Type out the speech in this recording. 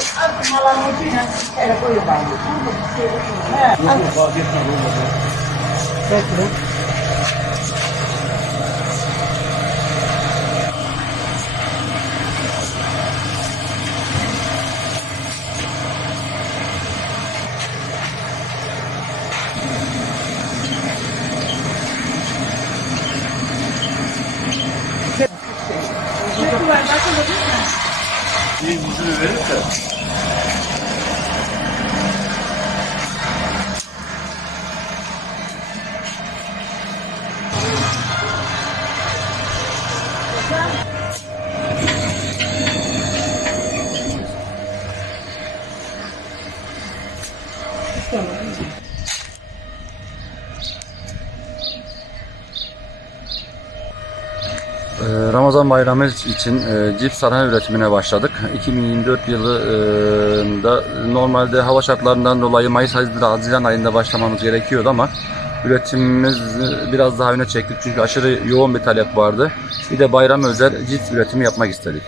Bir yüzünü 你제人거들으 면. Ramazan bayramı için e, cips sanayi üretimine başladık. 2024 yılında normalde hava şartlarından dolayı Mayıs Haziran ayında başlamamız gerekiyordu ama üretimimizi biraz daha öne çektik çünkü aşırı yoğun bir talep vardı. Bir de bayram özel cips üretimi yapmak istedik.